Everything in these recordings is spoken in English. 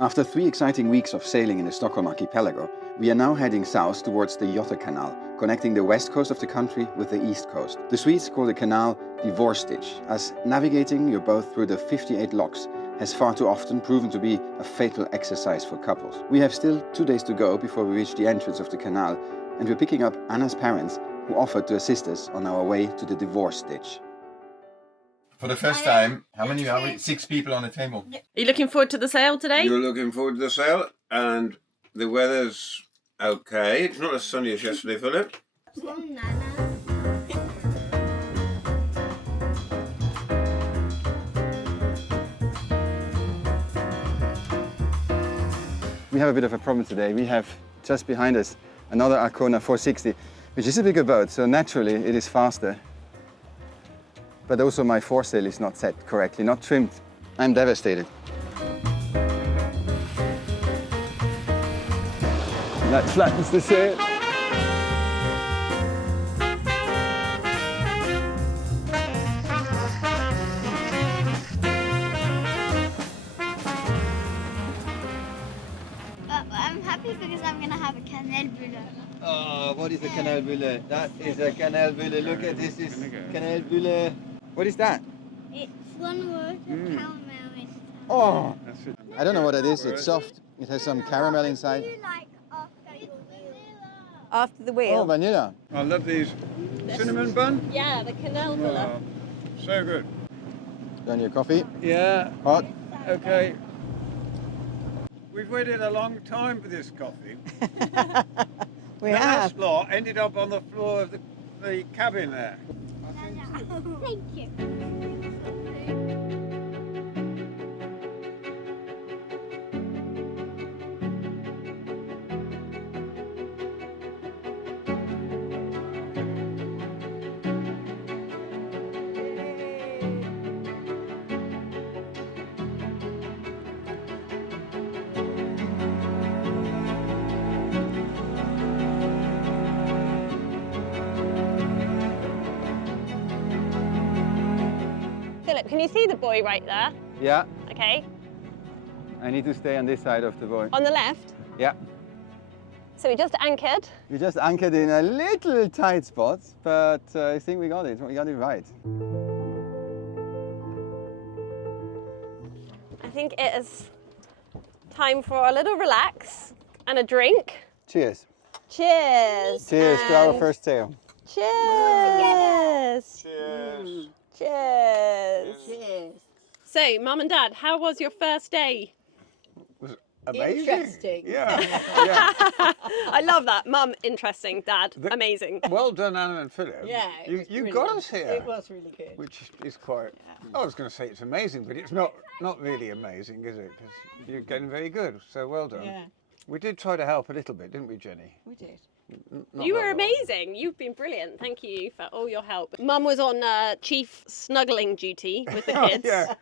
After 3 exciting weeks of sailing in the Stockholm archipelago, we are now heading south towards the Göta Canal, connecting the west coast of the country with the east coast. The Swedes call the canal divorce ditch, as navigating your boat through the 58 locks has far too often proven to be a fatal exercise for couples. We have still 2 days to go before we reach the entrance of the canal, and we're picking up Anna's parents, who offered to assist us on our way to the divorce ditch. For the first time, how many are we? 6 people on the table. Are you looking forward to the sail today? You're looking forward to the sail, and the weather's okay. It's not as sunny as yesterday, Philip. We have a bit of a problem today. We have just behind us another Arcona 460, which is a bigger boat, so naturally it is faster. But also my foresail is not set correctly, not trimmed. I'm devastated. That flattens the sail. I'm happy because I'm going to have a Kanelbulle. Oh, what is a Kanelbulle? That is a Kanelbulle. Look at this, is Kanelbulle. What is that? It's one word of caramel. Oh, I don't know what that is. It's soft. It has some caramel inside. Do you like after your wheel? After the wheel. Oh, vanilla. I love these. Cinnamon bun? Yeah, the canal buller. Oh, so good. Done your coffee? Yeah, Hot? okay. We've waited a long time for this coffee. We The have. last lot ended up on the floor of the cabin there. Thank you. Philip, can you see the buoy right there? Yeah. Okay. I need to stay on this side of the buoy. On the left. Yeah. So we just anchored. We just anchored in a little tight spot, but I think we got it. We got it right. I think it is time for a little relax and a drink. Cheers. Cheers. Cheers to our And first sail. Cheers. Cheers. Cheers. Cheers. So, Mum and Dad, how was your first day? Amazing. Interesting. Yeah. Yeah. I love that. Mum, interesting. Dad, amazing. Well done, Anna and Philip. Yeah, it You was got brilliant. us here. It was really good. Which is quite. I was going to say it's amazing, but it's not really amazing, is it? Because you're getting very good. So well done. Yeah, We did try to help a little bit, didn't we, Jenny? we did. Not You that were well. amazing. You've been brilliant. Thank you for all your help. Mum was on chief snuggling duty with the kids. Yeah.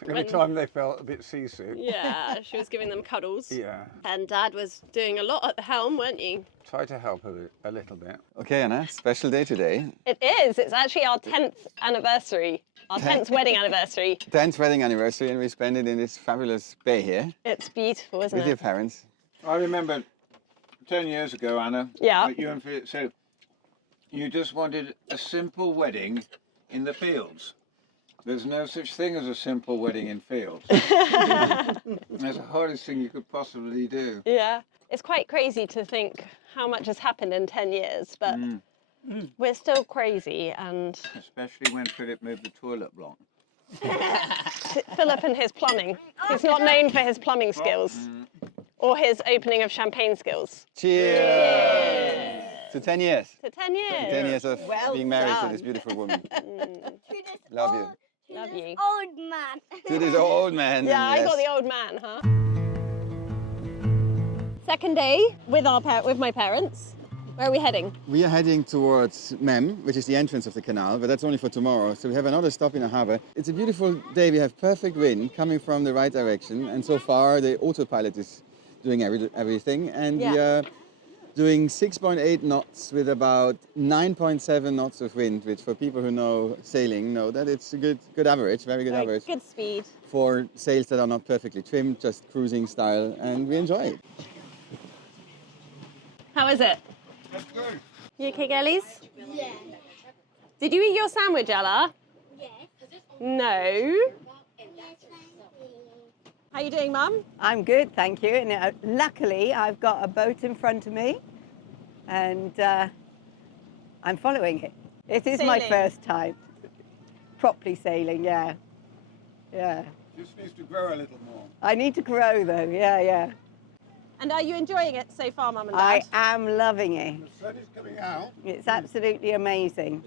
Every When- time they felt a bit seasick. Yeah, she was giving them cuddles. Yeah. And Dad was doing a lot at the helm, weren't you? Try to help a little bit. Okay, Anna, special day today. It is. It's actually our 10th anniversary. Our 10th wedding anniversary. 10th wedding anniversary, and we spend it in this fabulous bay here It's beautiful, isn't with your it? parents. I remember 10 years ago, Anna, Yeah. that you and Philip said you just wanted a simple wedding in the fields. There's no such thing as a simple wedding in fields. That's the hardest thing you could possibly do. Yeah. It's quite crazy to think how much has happened in 10 years, but we're still crazy. And Especially when Philip moved the toilet block. Philip and his plumbing. He's not known for his plumbing skills or his opening of champagne skills. Cheers! To 10 years. So 10 years. 10 years of Well being married to done. this beautiful woman. To this Love you. old- to Love this you. old man. To this old man. Yeah, I yes. got the old man, huh? Second day with my parents. Where are we heading? We are heading towards Mem, which is the entrance of the canal, but that's only for tomorrow. So we have another stop in a harbour. It's a beautiful day. We have perfect wind coming from the right direction, and so far the autopilot is doing everything. And Yeah. doing 6.8 knots with about 9.7 knots of wind, which for people who know sailing know that it's a good average, very good average. Good speed. For sails that are not perfectly trimmed, just cruising style, and we enjoy it. How is it? That's good. You okay, girlies? Yeah. Did you eat your sandwich, Ella? Yes. No. Yes, thank you. How you doing, Mum? I'm good, thank you. And luckily, I've got a boat in front of me, and I'm following it. It is my Sailing. first time properly sailing. Yeah, yeah. Just needs to grow a little more. I need to grow though. Yeah, yeah. And are you enjoying it so far, Mum and I Dad? am loving it. The sun is coming out. It's absolutely amazing.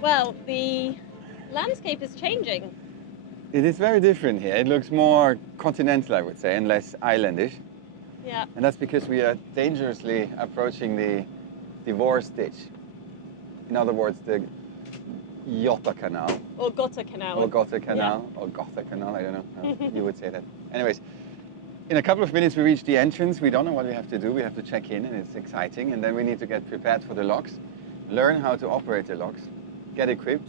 Well, the landscape is changing. It is very different here. It looks more continental, I would say, and less islandish. Yeah. And that's because we are dangerously approaching the divorce ditch. In other words, the Göta Canal, Or Göta Canal. or Gotha Canal, or Gotha Canal, I don't know how you would say that. Anyways, in a couple of minutes we reach the entrance. We don't know what we have to do. We have to check in, and it's exciting. And then we need to get prepared for the locks, learn how to operate the locks, get equipped.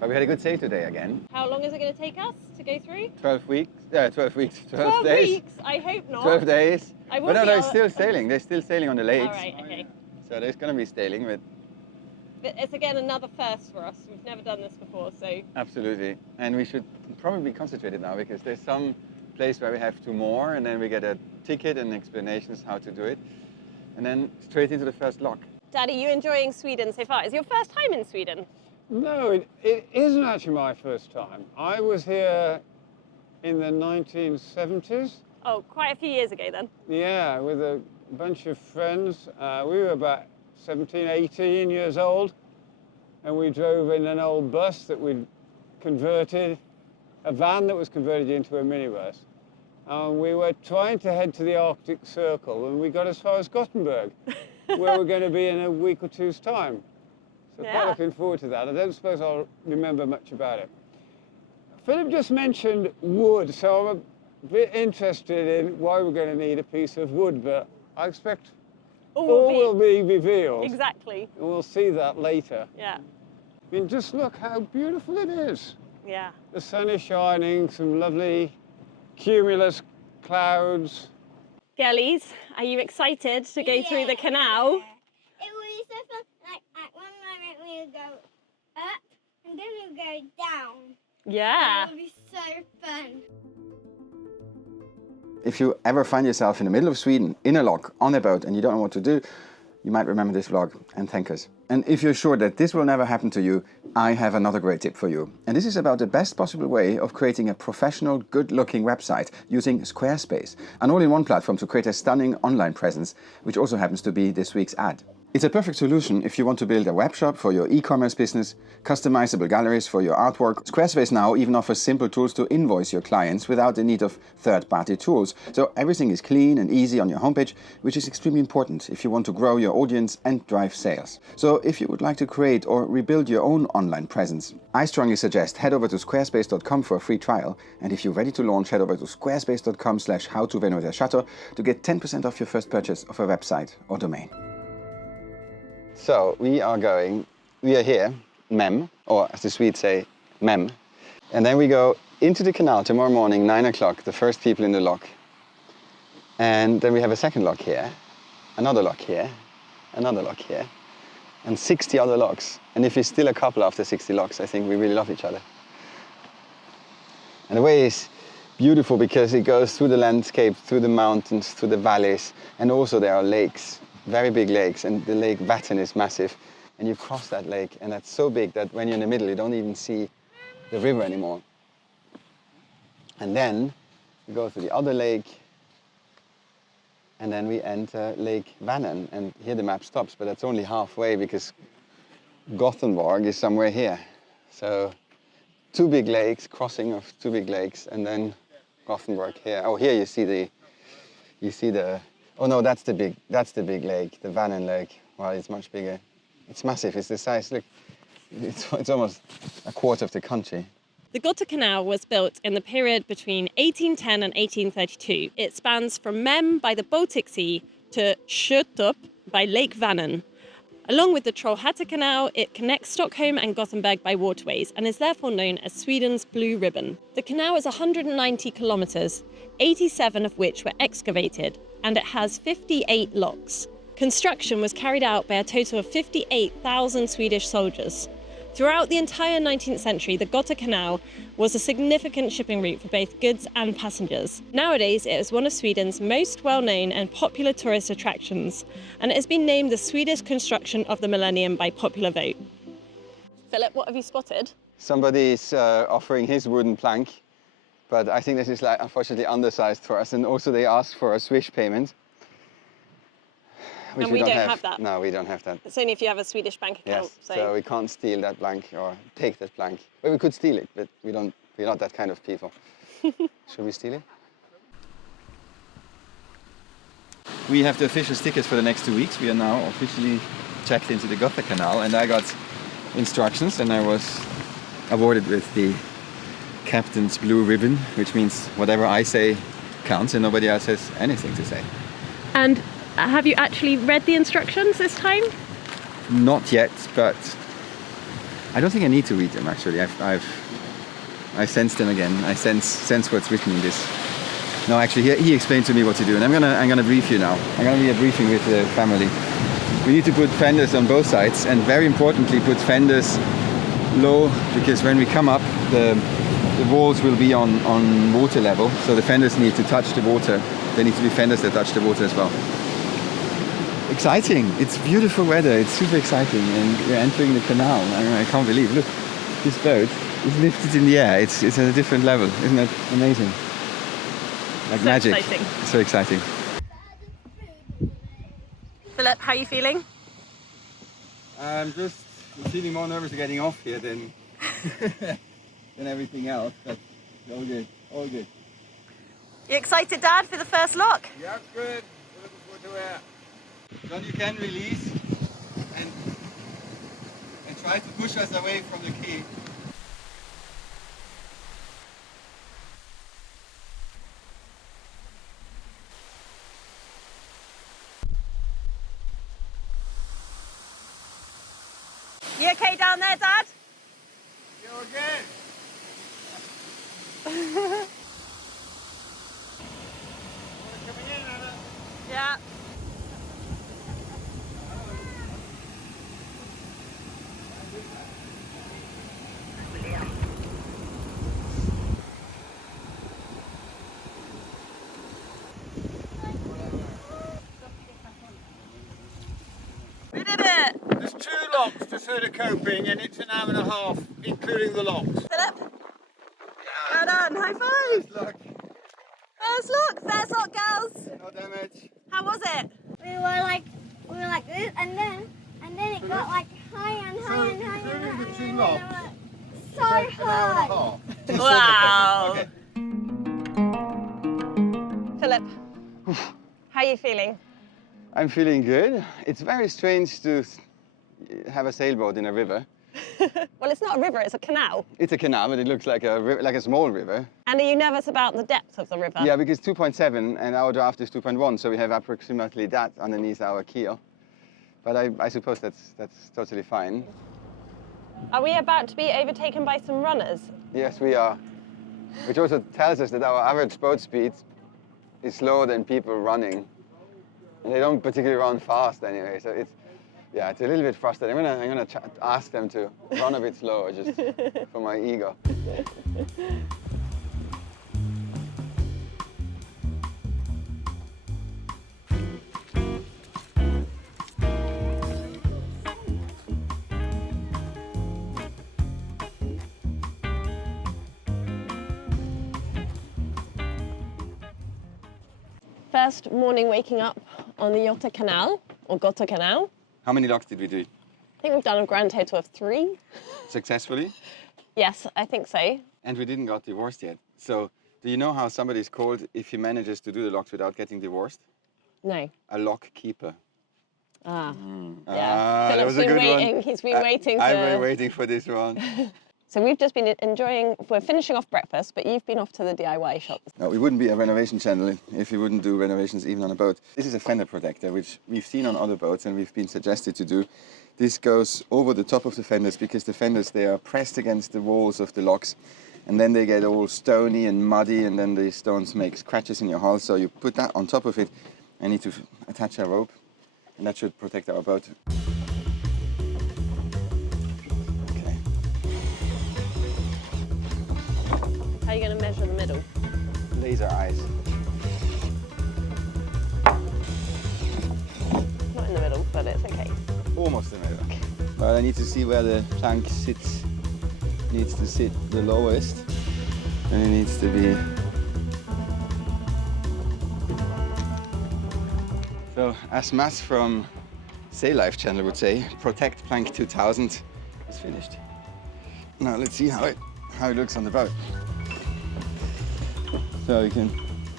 But we had a good sail today again. How long is it going to take us to go through? 12 weeks, 12 weeks, 12 12 days. weeks? I hope not. 12 days. I will But no, be they're able- still sailing. They're still sailing on the lakes. All right, okay. So there's going to be sailing, but But it's again another first for us. We've never done this before, so absolutely. And we should probably be concentrated now, because there's some place where we have to moor, and then we get a ticket and explanations how to do it. And then straight into the first lock. Daddy, you enjoying Sweden so far? Is it your first time in Sweden? No, it isn't actually my first time. I was here in the 1970s, Oh, quite a few years ago then. yeah, with a bunch of friends. We were about 17, 18 years old, and we drove in an old bus that we'd converted, a van that was converted into a minibus. And we were trying to head to the Arctic Circle, and we got as far as Gothenburg, where we're going to be in a week or two's time. So Yeah. quite looking forward to that. I don't suppose I'll remember much about it. Philip just mentioned wood, so I'm a bit interested in why we're going to need a piece of wood, but I expect all will be revealed. Exactly. And we'll see that later. Yeah. I mean, just look how beautiful it is. Yeah. The sun is shining, some lovely cumulus clouds. Girlies, are you excited to go through the canal? It will be so fun. Like at one moment we will go up and then we'll go down. Yeah. It will be so fun. If you ever find yourself in the middle of Sweden, in a lock, on a boat, and you don't know what to do, you might remember this vlog and thank us. And if you're sure that this will never happen to you, I have another great tip for you. And this is about the best possible way of creating a professional, good-looking website using Squarespace, an all-in-one platform to create a stunning online presence, which also happens to be this week's ad. It's a perfect solution if you want to build a web shop for your e-commerce business, customizable galleries for your artwork. Squarespace now even offers simple tools to invoice your clients without the need of third-party tools. So everything is clean and easy on your homepage, which is extremely important if you want to grow your audience and drive sales. So if you would like to create or rebuild your own online presence, I strongly suggest head over to squarespace.com for a free trial. And if you're ready to launch, head over to squarespace.com/howtovenuechateau to get 10% off your first purchase of a website or domain. So we are here, Mem, or as the Swedes say, Mem. And then we go into the canal tomorrow morning, 9 o'clock, the first people in the lock. And then we have a second lock here, another lock here, another lock here, and 60 other locks. And if you're still a couple after 60 locks, I think we really love each other. And the way is beautiful because it goes through the landscape, through the mountains, through the valleys, and also there are lakes. Very big lakes, and the lake Vättern is massive, and you cross that lake, and that's so big that when you're in the middle you don't even see the river anymore. And then we go to the other lake, and then we enter Lake Vänern. And here the map stops, but that's only halfway because Gothenburg is somewhere here. So 2 big lakes, crossing of 2 big lakes, and then Gothenburg here. Oh, here you see the, oh no, that's the big lake, the Vänern Lake. Wow, it's much bigger. It's massive, it's the size, look, it's almost a quarter of the country. The Göta Canal was built in the period between 1810 and 1832. It spans from Mem by the Baltic Sea to Sjötorp by Lake Vänern. Along with the Trollhatten Canal, it connects Stockholm and Gothenburg by waterways and is therefore known as Sweden's Blue Ribbon. The canal is 190 kilometres, 87 of which were excavated, and it has 58 locks. Construction was carried out by a total of 58,000 Swedish soldiers. Throughout the entire 19th century, the Göta Canal was a significant shipping route for both goods and passengers. Nowadays, it is one of Sweden's most well-known and popular tourist attractions, and it has been named the Swedish construction of the millennium by popular vote. Philip, what have you spotted? Somebody is offering his wooden plank, but I think this is like unfortunately undersized for us, and also they ask for a Swish payment. Which And we don't have that. No, we don't have that. It's only if you have a Swedish bank account. Yes, so we can't steal that plank or take that plank. Well, we could steal it, but we're not that kind of people. Should we steal it? We have the official tickets for the next 2 weeks. We are now officially checked into the Göta Canal, and I got instructions, and I was awarded with the captain's blue ribbon, which means whatever I say counts and nobody else has anything to say. And have you actually read the instructions this time? Not yet, but I don't think I need to read them actually. I sense them again. I sense what's written in this. No, actually, he explained to me what to do, and I'm gonna brief you now. I'm gonna be a briefing with the family. We need to put fenders on both sides, and very importantly, put fenders low, because when we come up, the walls will be on water level, so the fenders need to touch the water. There need to be fenders that touch the water as well. Exciting! It's beautiful weather. It's super exciting, and we're entering the canal. I can't believe. Look, this boat is lifted in the air. It's at a different level. Isn't that amazing? Like So magic. exciting. So exciting. Philip, how are you feeling? I'm just feeling more nervous getting off here than than everything else. But all good. All good. You excited, Dad, for the first lock? Yeah, good. We're looking forward to it. John, you can release and try to push us away from the key. You okay down there, Dad? You're good. Coming in, Anna. Yeah. We did it! There's 2 locks to Söder Coping, and it's an hour and a half, including the locks. Philip? Well done, high five! Look, There's lock, girls! no damage. How was it? We were like this, and then it got like higher and higher and higher and higher. the two And locks. so high. Wow! Okay. Philip, how are you feeling? I'm feeling good. It's very strange to have a sailboat in a river. Well, it's not a river, it's a canal. It's a canal, but it looks like a small river. And are you nervous about the depth of the river? Yeah, because 2.7 and our draft is 2.1, so we have approximately that underneath our keel. But I suppose that's totally fine. Are we about to be overtaken by some runners? Yes, we are. Which also tells us that our average boat speed is slower than people running. And they don't particularly run fast anyway, so it's a little bit frustrating. I'm gonna ask them to run a bit slower, just for my ego. first morning waking up on the Göta Canal, or Göta Canal. How many locks did we do? I think we've done a grand total of 3. Successfully? Yes, I think so. And we didn't got divorced yet. So, do you know how somebody's called if he manages to do the locks without getting divorced? No. A lock keeper. Yeah. That Philip's was a been good waiting. one. He's been waiting I've been waiting for this one. So we've just been we're finishing off breakfast, but you've been off to the DIY shop. No, we wouldn't be a renovation channel if we wouldn't do renovations even on a boat. This is a fender protector, which we've seen on other boats and we've been suggested to do. This goes over the top of the fenders because the fenders, they are pressed against the walls of the locks and then they get all stony and muddy and then the stones make scratches in your hull. So you put that on top of it and need to attach a rope and that should protect our boat. How are you going to measure the middle? Laser eyes. Not in the middle, but it's okay. Almost in the middle. But I need to see where the plank sits. Needs to sit the lowest. And it needs to be... So, as Mas from Sail Life channel would say, protect plank 2000 is finished. Now let's see how it looks on the boat. So you can...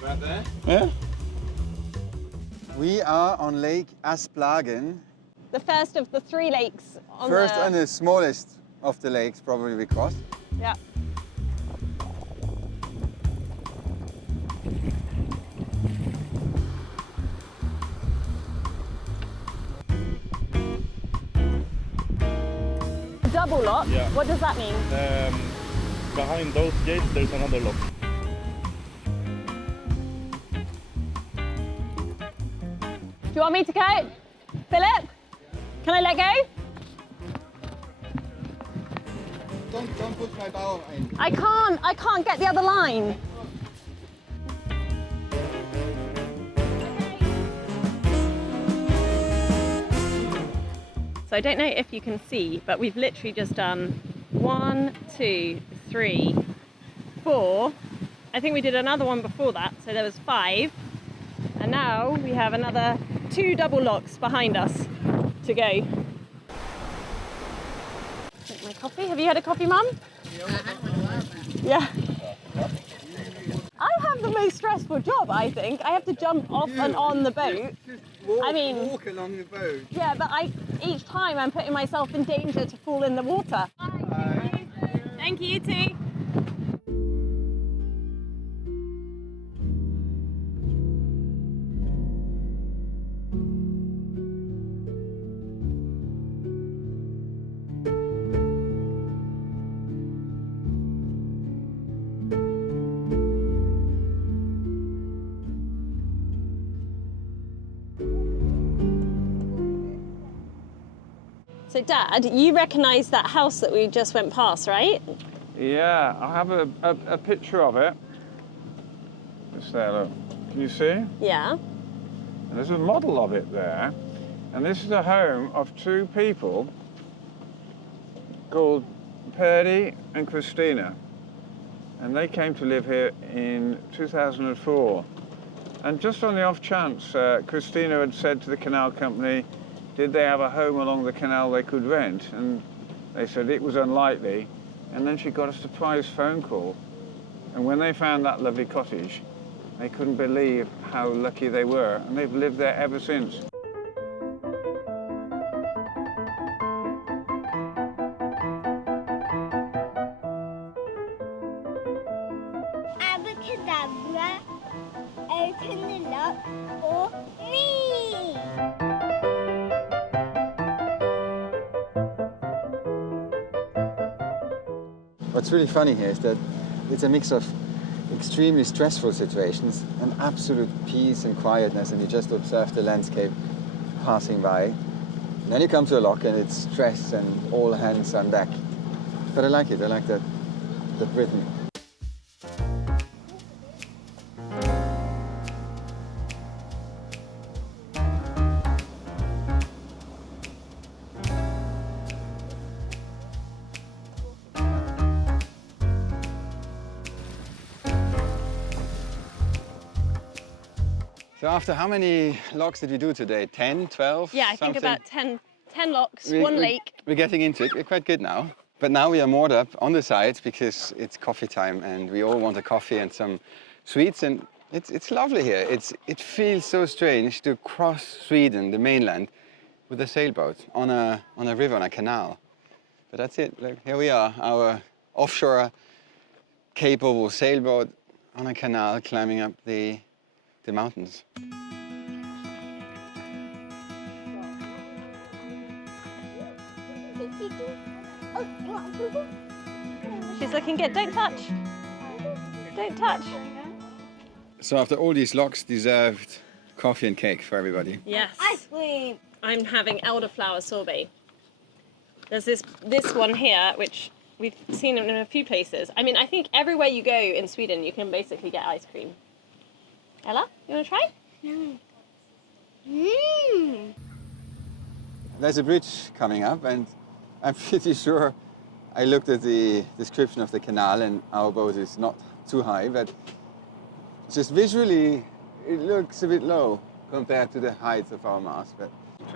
Right there? Yeah? We are on Lake Asplagen. The first of the 3 lakes on First the... and the smallest of the lakes probably we crossed. Yeah. Double lock? Yeah. What does that mean? Behind those gates, there's another lock. Do you want me to go? Philip? Can I let go? Don't push my bow in. I can't get the other line. So I don't know if you can see, but we've literally just done 1, 2, 3, 4. I think we did another one before that, so there was 5. And now we have another 2 double locks behind us to go. Take my coffee. Have you had a coffee, Mum? Yeah. I have the most stressful job, I think. I have to jump off and on the boat. Walk along the boat. Yeah, but each time I'm putting myself in danger to fall in the water. Bye. Thank you, you too. So Dad, you recognise that house that we just went past, right? Yeah, I have a picture of it. Just there, look. Can you see? Yeah. And there's a model of it there. And this is the home of 2 people called Perdi and Christina. And they came to live here in 2004. And just on the off chance, Christina had said to the canal company, did they have a home along the canal they could rent? And they said it was unlikely. And then she got a surprise phone call. And when they found that lovely cottage, they couldn't believe how lucky they were. And they've lived there ever since. Abracadabra, open the lock for me. What's really funny here is that it's a mix of extremely stressful situations and absolute peace and quietness, and you just observe the landscape passing by. And then you come to a lock and it's stress and all hands on deck. But I like it, I like that rhythm. So after how many locks did we do today? 10, 12? Yeah, I think something? about 10 locks, one lake. We're getting into it. We're quite good now. But now we are moored up on the side because it's coffee time and we all want a coffee and some sweets, and it's lovely here. It feels so strange to cross Sweden, the mainland, with a sailboat on a river, on a canal. But that's it. Look, here we are, our offshore capable sailboat on a canal climbing up the mountains. Oh, you want a boo-boo? She's looking good. Don't touch. Don't touch. So after all these locks, deserved coffee and cake for everybody. Yes. Ice cream. I'm having elderflower sorbet. There's this one here, which we've seen in a few places. I mean, I think everywhere you go in Sweden, you can basically get ice cream. Ella, you want to try? No. Mmm. There's a bridge coming up, and I'm pretty sure I looked at the description of the canal, and our boat is not too high, but just visually it looks a bit low compared to the height of our mast. But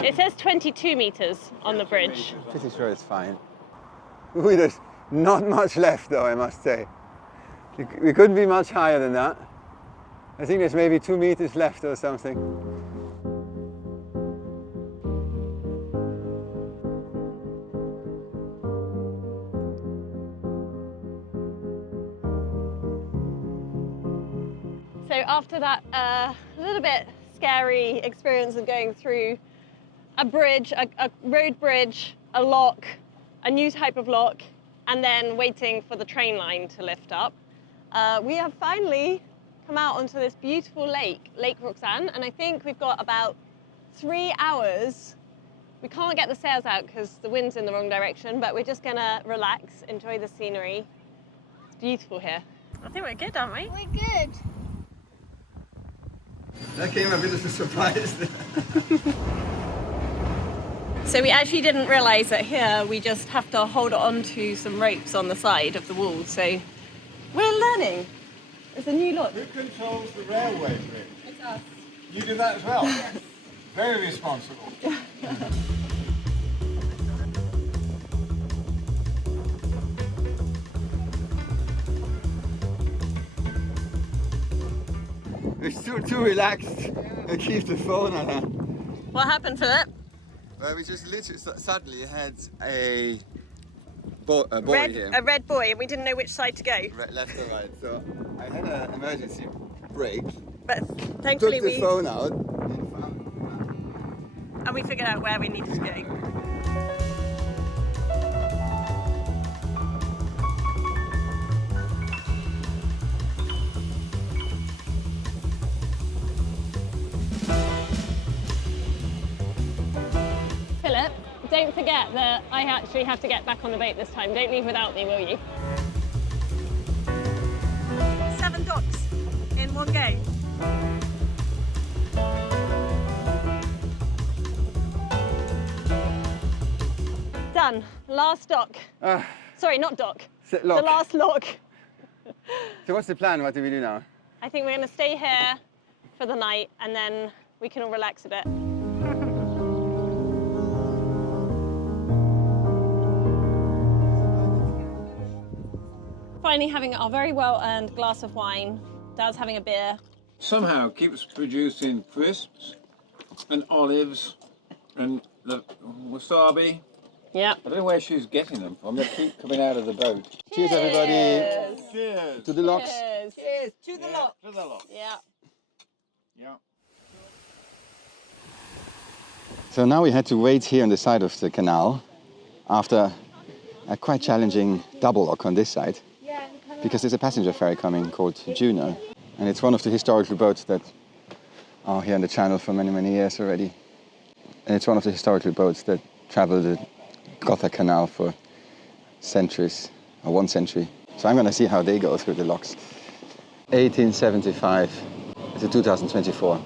It says 22 meters on the bridge. pretty sure it's fine. Ooh, there's not much left though, I must say. We couldn't be much higher than that. I think there's maybe 2 meters left or something. So after that little bit scary experience of going through a bridge, a road bridge, a lock, a new type of lock, and then waiting for the train line to lift up, we have finally come out onto this beautiful lake, Lake Roxanne, and I think we've got about 3 hours. We can't get the sails out because the wind's in the wrong direction, but we're just gonna relax, enjoy the scenery. It's beautiful here. I think we're good, aren't we? We're good. That came a bit of a surprise. So we actually didn't realise that here we just have to hold on to some ropes on the side of the wall. So we're learning. It's a new look. Who controls the railway bridge? It's us. You do that as well? Yes. Very responsible. We're still too relaxed. I keep the phone on her. What happened, Philip? Well, we just literally suddenly had a buoy here. A red buoy, and we didn't know which side to go. Left or right. So I had an emergency brake. But thankfully Took the phone out. and we figured out where we needed to go. Philip, don't forget that I actually have to get back on the boat this time. Don't leave without me, will you? 7 docks in one go. Done. Last dock. Sorry, not dock. Lock. The last lock. So what's the plan? What do we do now? I think we're going to stay here for the night and then we can all relax a bit. Finally having our very well-earned glass of wine. Dad's having a beer. Somehow keeps producing crisps and olives and the wasabi. Yeah. I don't know where she's getting them from. They keep coming out of the boat. Cheers, everybody. Cheers. To the locks. Cheers. Cheers to the lot. To the lot. Yeah. Yeah. So now we had to wait here on the side of the canal after a quite challenging double lock on this side, because there's a passenger ferry coming called Juno, and it's one of the historical boats that are here on the channel for many, many years already. And it's one of the historical boats that traveled the Göta Canal for centuries, or 1 century. So I'm going to see how they go through the locks. 1875 to 2024.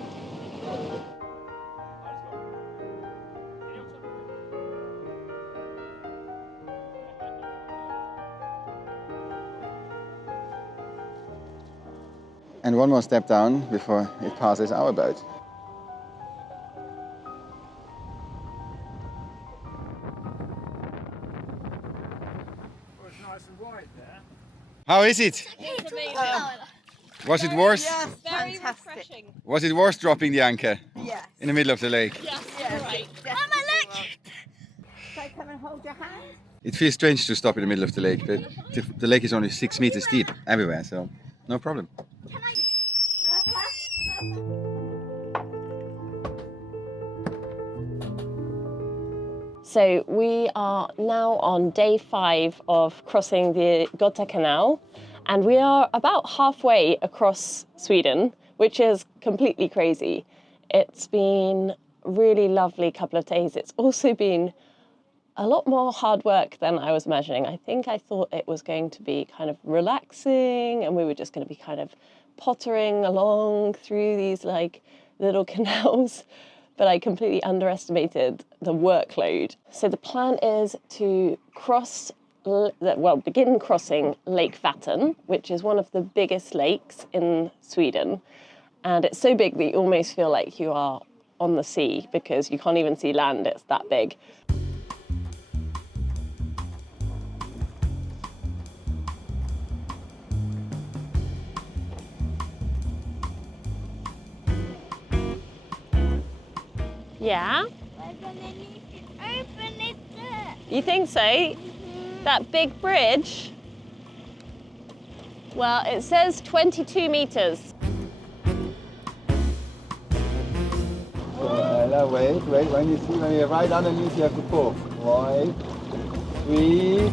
And one more step down before it passes our boat. Well, it's nice and wide there. How is it? It's amazing. Was it worse? Yes, Very fantastic. refreshing. Was it worse dropping the anchor Yes. in the middle of the lake? Yes, Yes, you're right. it definitely was. Shall I come and hold your hand? It feels strange to stop in the middle of the lake, but the lake is only 6 meters deep everywhere, so no problem. So we are now on day 5 of crossing the Göta Canal, and we are about halfway across Sweden, which is completely crazy. It's been a really lovely couple of days. It's also been a lot more hard work than I was imagining. I think I thought it was going to be kind of relaxing and we were just going to be kind of pottering along through these like little canals, but I completely underestimated the workload. So the plan is to begin crossing Lake Vättern, which is one of the biggest lakes in Sweden. And it's so big that you almost feel like you are on the sea because you can't even see land, it's that big. Yeah? We're gonna need to open it. You think so? That big bridge? Well, it says 22 meters. Wait, when you're right underneath, you have to pull. 1, 3,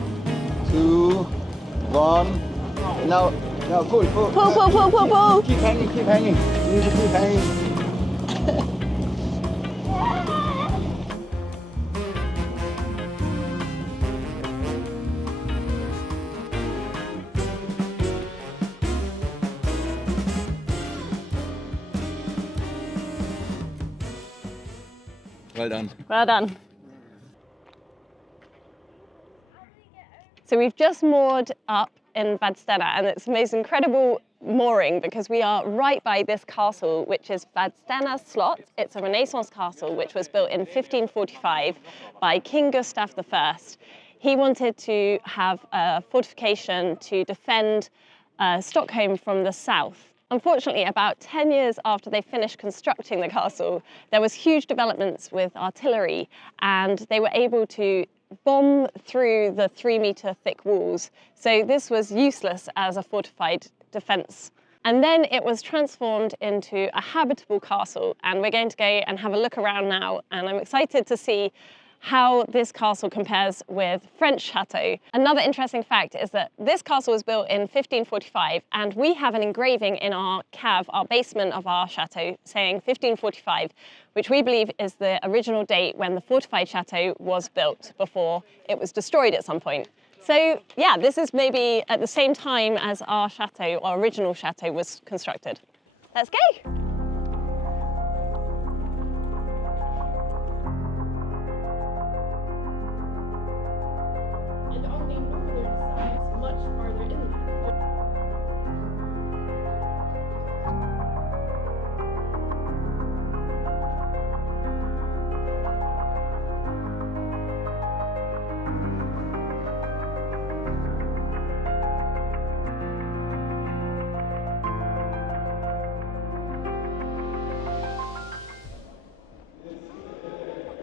2, 1. Now pull. Pull. Keep hanging. You need to keep hanging. Well done. Well done. So we've just moored up in Vadstena, and it's the most incredible mooring because we are right by this castle, which is Vadstena Slot. It's a Renaissance castle which was built in 1545 by King Gustav I. He wanted to have a fortification to defend Stockholm from the south. Unfortunately, about 10 years after they finished constructing the castle, there was huge developments with artillery, and they were able to bomb through the 3-meter thick walls. So this was useless as a fortified defense. And then it was transformed into a habitable castle, and we're going to go and have a look around now, and I'm excited to see how this castle compares with French chateau. Another interesting fact is that this castle was built in 1545, and we have an engraving in our cave, our basement of our chateau, saying 1545, which we believe is the original date when the fortified chateau was built before it was destroyed at some point. So yeah, this is maybe at the same time as our chateau, our original chateau, was constructed. Let's go. And on the northern side, much farther inland.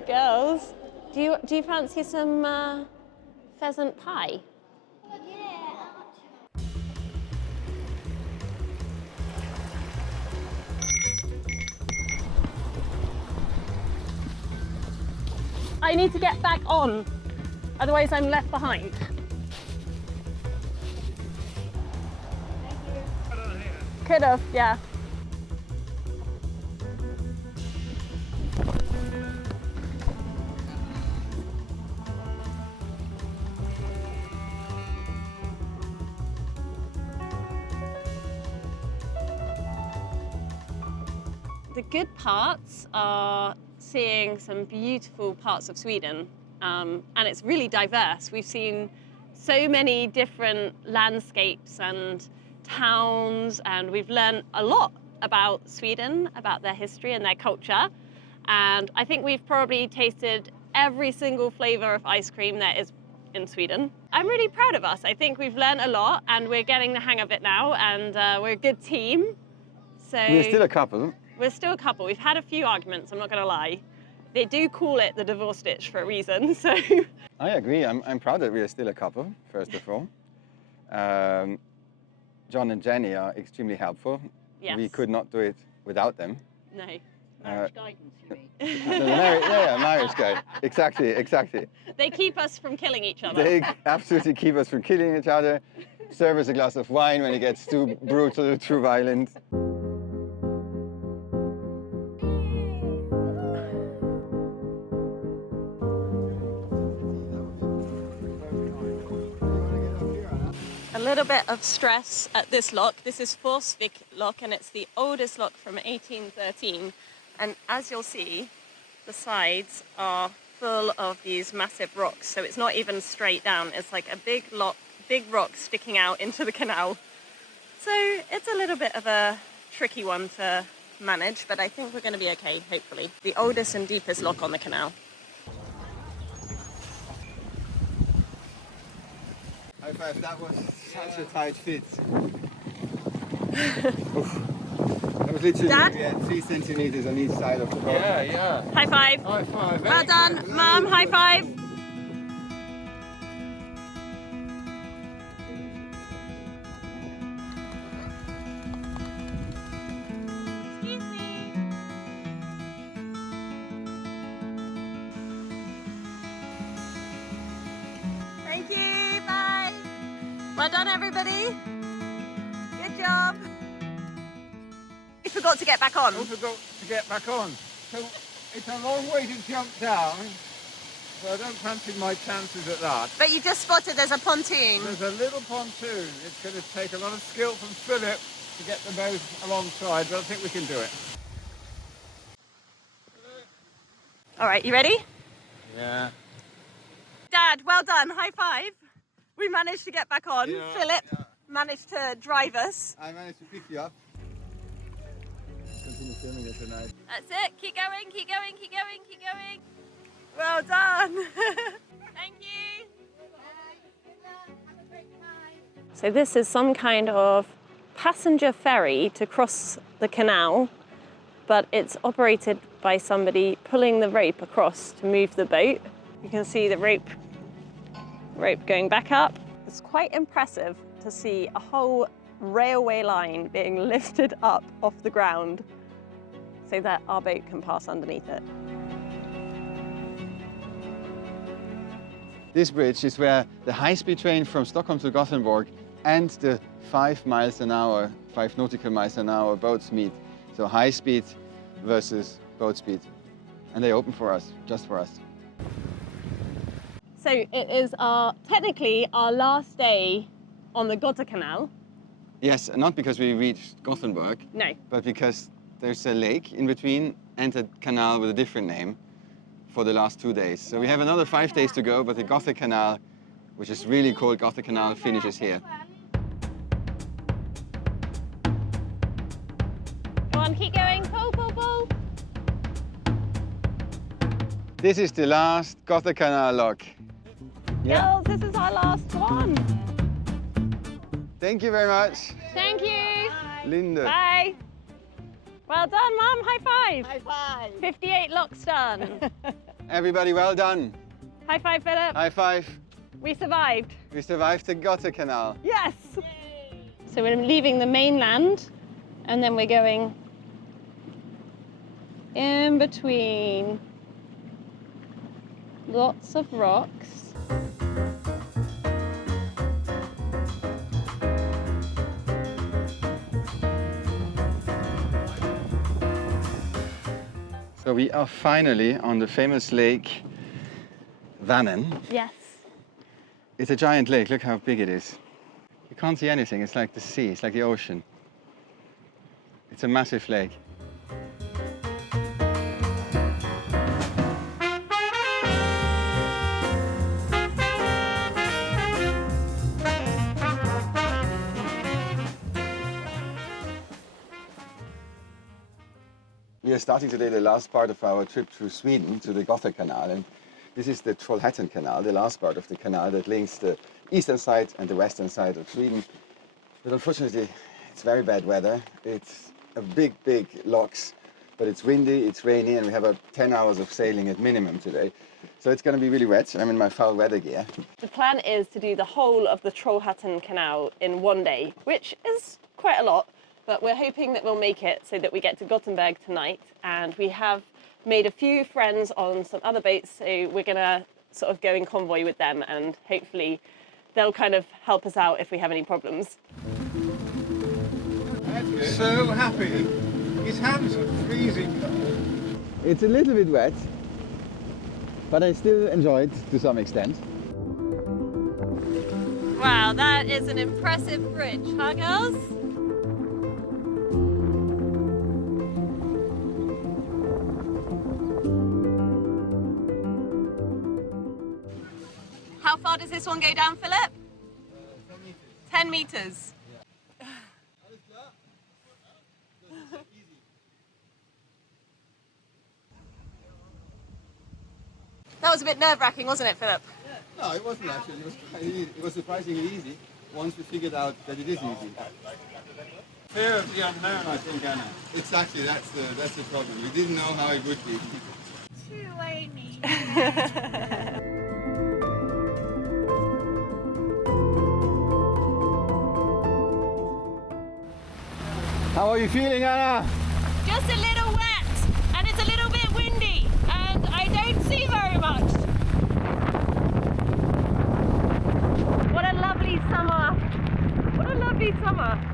Girls, do you fancy some pheasant pie? I need to get back on, otherwise I'm left behind. Could have, yeah. The good parts are seeing some beautiful parts of Sweden, and it's really diverse. We've seen so many different landscapes and towns, and we've learned a lot about Sweden, about their history and their culture. And I think we've probably tasted every single flavor of ice cream there is in Sweden. I'm really proud of us. I think we've learned a lot and we're getting the hang of it now, and we're a good team. So We're still a couple. we're still a couple. We've had a few arguments, I'm not gonna lie. They do call it the divorce ditch for a reason, so. I agree. I'm proud that we are still a couple, first of all. John and Jenny are extremely helpful. Yes. We could not do it without them. No. Marriage guidance, you mean? Marriage guide. Exactly. They keep us from killing each other. They absolutely keep us from killing each other. Serve us a glass of wine when it gets too brutal, too violent. A little bit of stress at this lock. This is Forsvik lock, and it's the oldest lock from 1813. And as you'll see, the sides are full of these massive rocks. So it's not even straight down. It's like a big rock sticking out into the canal. So it's a little bit of a tricky one to manage, but I think we're going to be okay, hopefully. The oldest and deepest lock on the canal. High five, that was such a tight fit. That was literally, Dad? we had 3 centimeters on each side of the boat. Yeah. High five. High five. Well done, Mum. High five. Excuse me. Thank you. Bye. Well done, everybody. Good job. We forgot to get back on. I forgot to get back on. So it's a long way to jump down, so I don't fancy my chances at that. But you just spotted there's a pontoon. There's a little pontoon. It's going to take a lot of skill from Philip to get them both alongside, but I think we can do it. All right, you ready? Yeah. Dad, well done. High five. We managed to get back on. Yeah, Philip yeah. managed to drive us. I managed to pick you up. Continue filming it tonight. That's it. Keep going, keep going, keep going, keep going. Well done. Thank you. So this is some kind of passenger ferry to cross the canal, but it's operated by somebody pulling the rope across to move the boat. You can see the rope going back up. It's quite impressive to see a whole railway line being lifted up off the ground so that our boat can pass underneath it. This bridge is where the high-speed train from Stockholm to Gothenburg and the 5 miles an hour, 5 nautical miles an hour boats meet. So high speed versus boat speed. And they open for us, just for us. So it is technically our last day on the Göta Canal. Yes, not because we reached Gothenburg, No. but because there's a lake in between and a canal with a different name for the last 2 days. So we have another 5 days to go, but the Göta Canal, which is really called Göta Canal, finishes here. Go on, keep going. Pull, pull, pull. This is the last Göta Canal lock. Girls, this is our last one. Thank you very much. Thank you. Linda. Bye. Well done, Mum. High five. High five. 58 locks done. Everybody, well done. High five, Philip. High five. We survived. We survived the Göta Canal. Yes. So we're leaving the mainland and then we're going in between lots of rocks. So we are finally on the famous lake Vänern. Yes. It's a giant lake, look how big it is. You can't see anything, it's like the sea, it's like the ocean. It's a massive lake. We are starting today the last part of our trip through Sweden to the Göta Canal, and this is the Trollhatten Canal, the last part of the canal that links the eastern side and the western side of Sweden. But unfortunately, it's very bad weather. It's a big locks, but it's windy, it's rainy, and we have 10 hours of sailing at minimum today. So it's going to be really wet. I'm in my foul weather gear. The plan is to do the whole of the Trollhatten Canal in one day, which is quite a lot, but we're hoping that we'll make it so that we get to Gothenburg tonight. And we have made a few friends on some other boats, so we're going to sort of go in convoy with them, and hopefully they'll kind of help us out if we have any problems. So happy. His hands are freezing cold. It's a little bit wet, but I still enjoy it to some extent. Wow, that is an impressive bridge, huh girls? How far does this one go down, Philip? 10 meters. That was a bit nerve-wracking, wasn't it, Philip? No, it wasn't actually. It was quite easy. It was surprisingly easy once we figured out that it is easy. Fear of the unknown, I think, Anna. Exactly, that's the problem. We didn't know how it would be. Too rainy. How are you feeling, Anna? Just a little wet, and it's a little bit windy, and I don't see very much. What a lovely summer. What a lovely summer.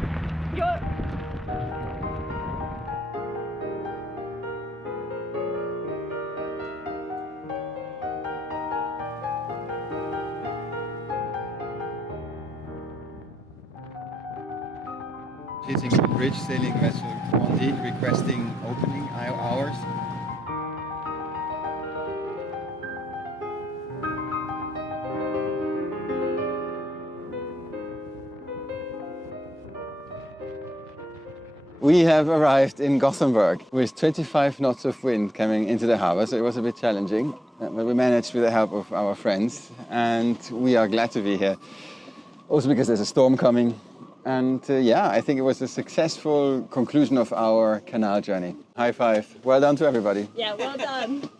Sitting on bridge, sailing vessel 1D, requesting opening hours. We have arrived in Gothenburg with 25 knots of wind coming into the harbor, so it was a bit challenging, but we managed with the help of our friends, and we are glad to be here. Also because there's a storm coming. And yeah, I think it was a successful conclusion of our canal journey. High five. Well done to everybody. Yeah, well done.